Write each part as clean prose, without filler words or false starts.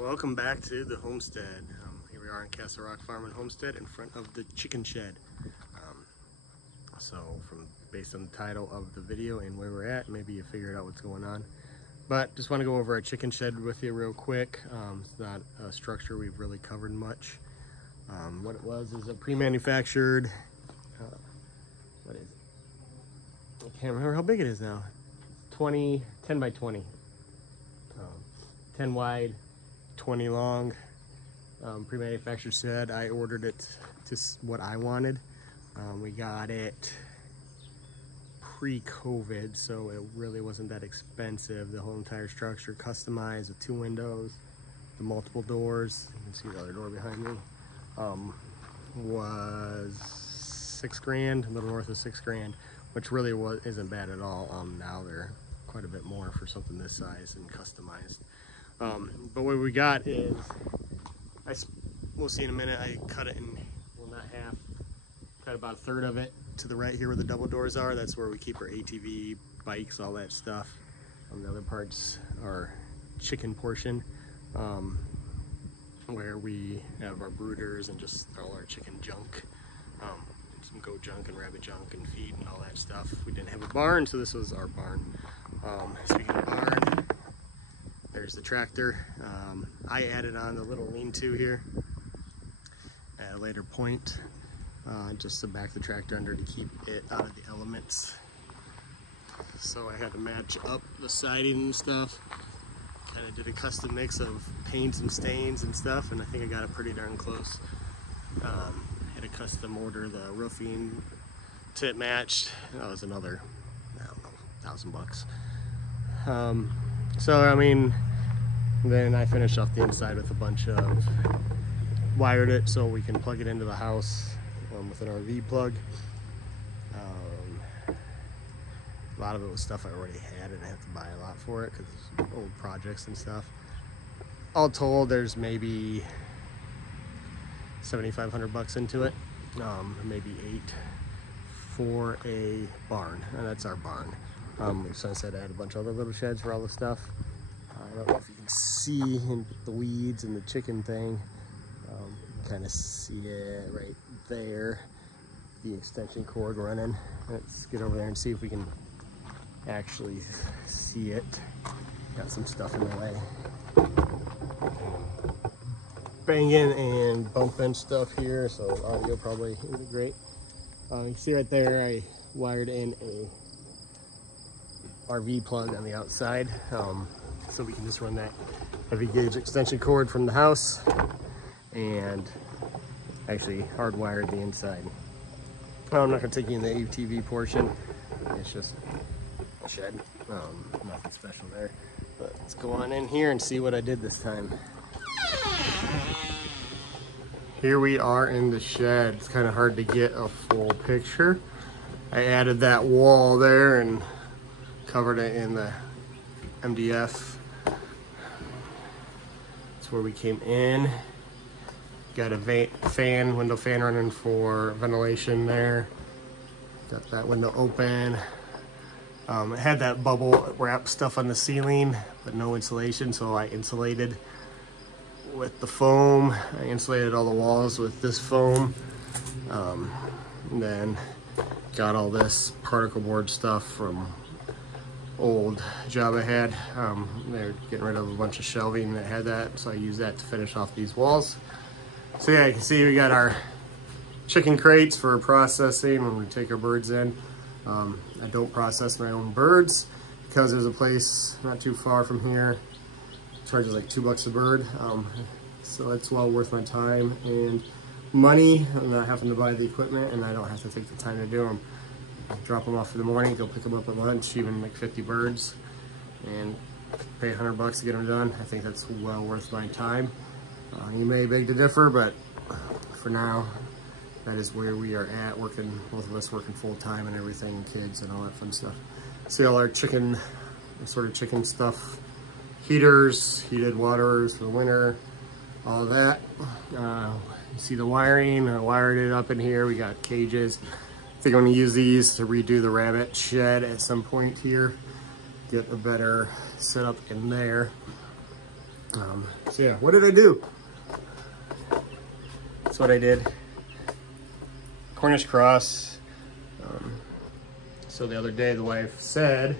Welcome back to the homestead. Here we are in Castle Rock Farm and Homestead in front of the chicken shed. Based on the title of the video and where we're at, maybe you figured out what's going on. But just want to go over our chicken shed with you real quick. It's not a structure we've really covered much. What it was is a pre-manufactured, what is it? I can't remember how big it is now. 10 by 20. 10 wide, 20 long, pre-manufactured shed. I ordered it to what I wanted. We got it pre-COVID, so it really wasn't that expensive. The whole entire structure customized with 2 windows, the multiple doors. You can see the other door behind me. Was $6 grand, a little north of $6 grand, which really isn't bad at all. Now they're quite a bit more for something this size and customized. But what we got is, we'll see in a minute, I cut it in, well, not half, cut about 1/3 of it to the right here where the double doors are. That's where we keep our ATV, bikes, all that stuff. The other parts are chicken portion, where we have our brooders and just all our chicken junk, some goat junk and rabbit junk and feed and all that stuff. We didn't have a barn, so this was our barn. Speaking of barn, there's the tractor. I added on the little lean-to here at a later point, just to back the tractor under to keep it out of the elements. So I had to match up the siding and stuff. Kind of did a custom mix of paints and stains and stuff, and I think I got it pretty darn close. Had a custom order the roofing to match. That was another, I don't know, $1,000 bucks. So I mean, then I finished off the inside with a bunch of, wired it so we can plug it into the house with an RV plug. A lot of it was stuff I already had and I have to buy a lot for it because it's old projects and stuff. All told, there's maybe 7,500 bucks into it, maybe 8 for a barn, and that's our barn. So I said I had a bunch of other little sheds for all the stuff. I don't know if you can see in the weeds and the chicken thing. Kind of see it right there, the extension cord running. Let's get over there and see if we can actually see it. Got some stuff in the way. Banging and bumping stuff here, so audio probably isn't great. You can see right there, I wired in a RV plug on the outside, so we can just run that heavy gauge extension cord from the house and actually hardwired the inside. I'm not going to take you in the ATV portion. It's just a shed. Nothing special there. But let's go on in here and see what I did this time. Here we are in the shed. It's kind of hard to get a full picture. I added that wall there and covered it in the MDF. That's where we came in. Got a window fan running for ventilation there. Got that window open. It had that bubble wrap stuff on the ceiling, but no insulation, so I insulated with the foam. I insulated all the walls with this foam. And then got all this particle board stuff from old job I had. They're getting rid of a bunch of shelving that had that, so I used that to finish off these walls. So yeah, you can see we got our chicken crates for processing when we take our birds in. I don't process my own birds because there's a place not too far from here. It charges like $2 a bird. So it's well worth my time and money. I'm not having to buy the equipment and I don't have to take the time to do them. Drop them off in the morning, go pick them up at lunch, even like 50 birds, and pay $100 to get them done. I think that's well worth my time. You may beg to differ, but for now, that is where we are at, working, both of us working full time and everything, kids and all that fun stuff. See all our chicken, sort of chicken stuff, heaters, heated waters for the winter, all of that. You see the wiring, I wired it up in here. We got cages. I think I'm gonna use these to redo the rabbit shed at some point here, get a better setup in there. So yeah, what did I do? That's what I did. Cornish cross. So the other day the wife said,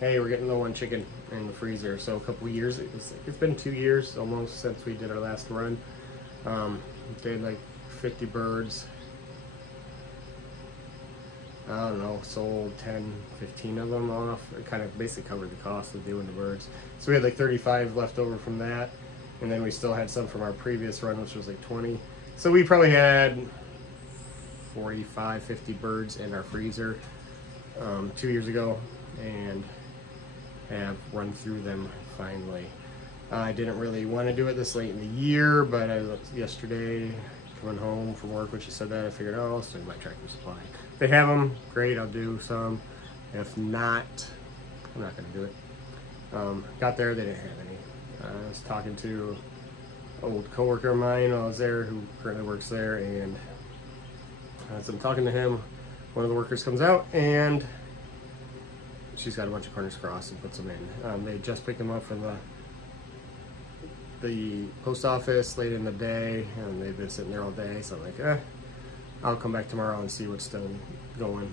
hey, we're getting low on chicken in the freezer. So a couple of years, it's been 2 years almost since we did our last run. Did like 50 birds. I don't know, sold 10, 15 of them off. It kind of basically covered the cost of doing the birds. So we had like 35 left over from that. And then we still had some from our previous run, which was like 20. So we probably had 45, 50 birds in our freezer 2 years ago, and have run through them finally. I didn't really want to do it this late in the year, but yesterday coming home from work when she said that, I figured, oh, I'll swing by Tractor Supply. If they have them, great, I'll do some. If not, I'm not going to do it. Got there, they didn't have any. I was talking to an old coworker of mine while I was there who currently works there, and as I'm talking to him, one of the workers comes out and she's got a bunch of Cornish cross and puts them in. They just picked them up from the post office late in the day, and they've been sitting there all day, so I'm like, I'll come back tomorrow and see what's still going.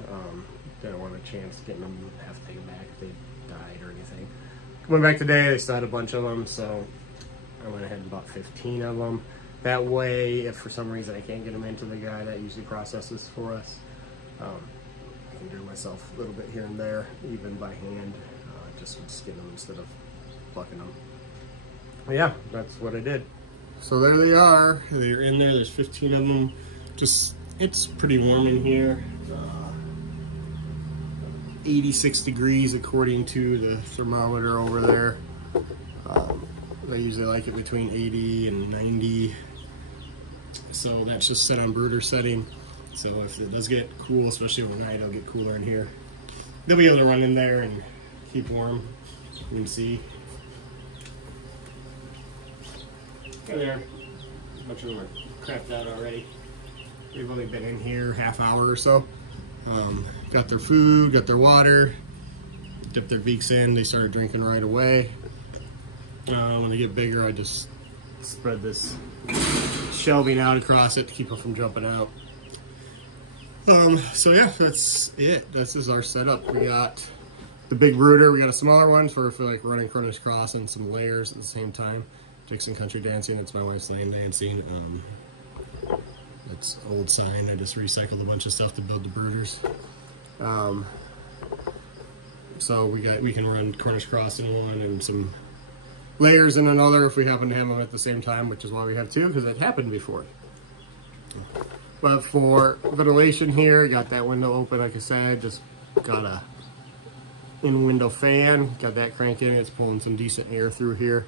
Didn't want a chance getting them, have to take them back if they died or anything. Went back today, they still had a bunch of them, so I went ahead and bought 15 of them. That way, if for some reason I can't get them into the guy that usually processes for us, I can do it myself a little bit here and there, even by hand, just would skin them instead of plucking them. But yeah, that's what I did. So there they are. They're in there. There's 15 of them. Just, it's pretty warm in here. 86 degrees according to the thermometer over there. I usually like it between 80 and 90. So that's just set on brooder setting. So if it does get cool, especially overnight, it'll get cooler in here. They'll be able to run in there and keep warm. You can see. There, a bunch of them are crapped out already. They've only been in here half hour or so. Got their food, got their water, dipped their beaks in, they started drinking right away. When they get bigger, I just spread this shelving out across it to keep them from jumping out. So yeah, that's it. This is our setup. We got the big brooder, we got a smaller one for like running Cornish cross and some layers at the same time. Dixon Country Dancing, that's my wife's lane dancing. That's old sign. I just recycled a bunch of stuff to build the brooders. So we can run Cornish cross in one and some layers in another if we happen to have them at the same time, which is why we have two, because it happened before. But for ventilation here, got that window open, like I said, just got a in-window fan, got that cranking, it's pulling some decent air through here.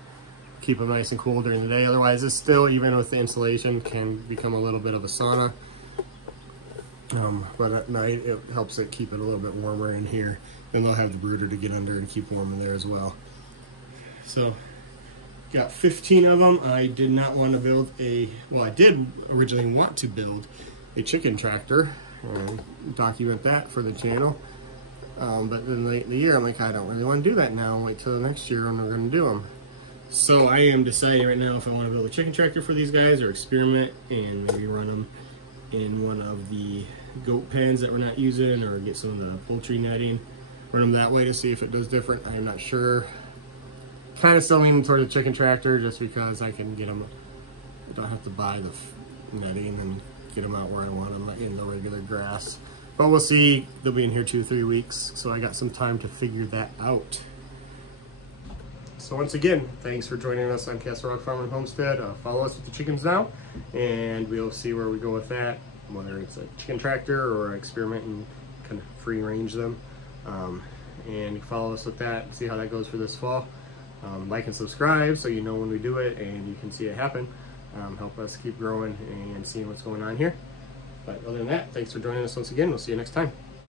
Keep them nice and cool during the day. Otherwise, this still, even with the insulation, can become a little bit of a sauna. But at night, it helps it keep it a little bit warmer in here. Then they'll have the brooder to get under and keep warm in there as well. So, got 15 of them. I did not want to build well, I did originally want to build a chicken tractor and document that for the channel. But then late in the year, I'm like, I don't really want to do that now. I'll wait till the next year when we're going to do them. So I am deciding right now if I want to build a chicken tractor for these guys or experiment and maybe run them in one of the goat pens that we're not using, or get some of the poultry netting, run them that way to see if it does different. I'm not sure. Kind of still leaning toward the chicken tractor just because I can get them, I don't have to buy the netting and get them out where I want them in the regular grass. But we'll see. They'll be in here 2 or 3 weeks, so I got some time to figure that out. So once again, thanks for joining us on Castle Rock Farm and Homestead. Follow us with the chickens now, and we'll see where we go with that, whether it's a chicken tractor or experiment and kind of free range them. And follow us with that and see how that goes for this fall. Like and subscribe so you know when we do it and you can see it happen. Help us keep growing and seeing what's going on here. But other than that, thanks for joining us once again. We'll see you next time.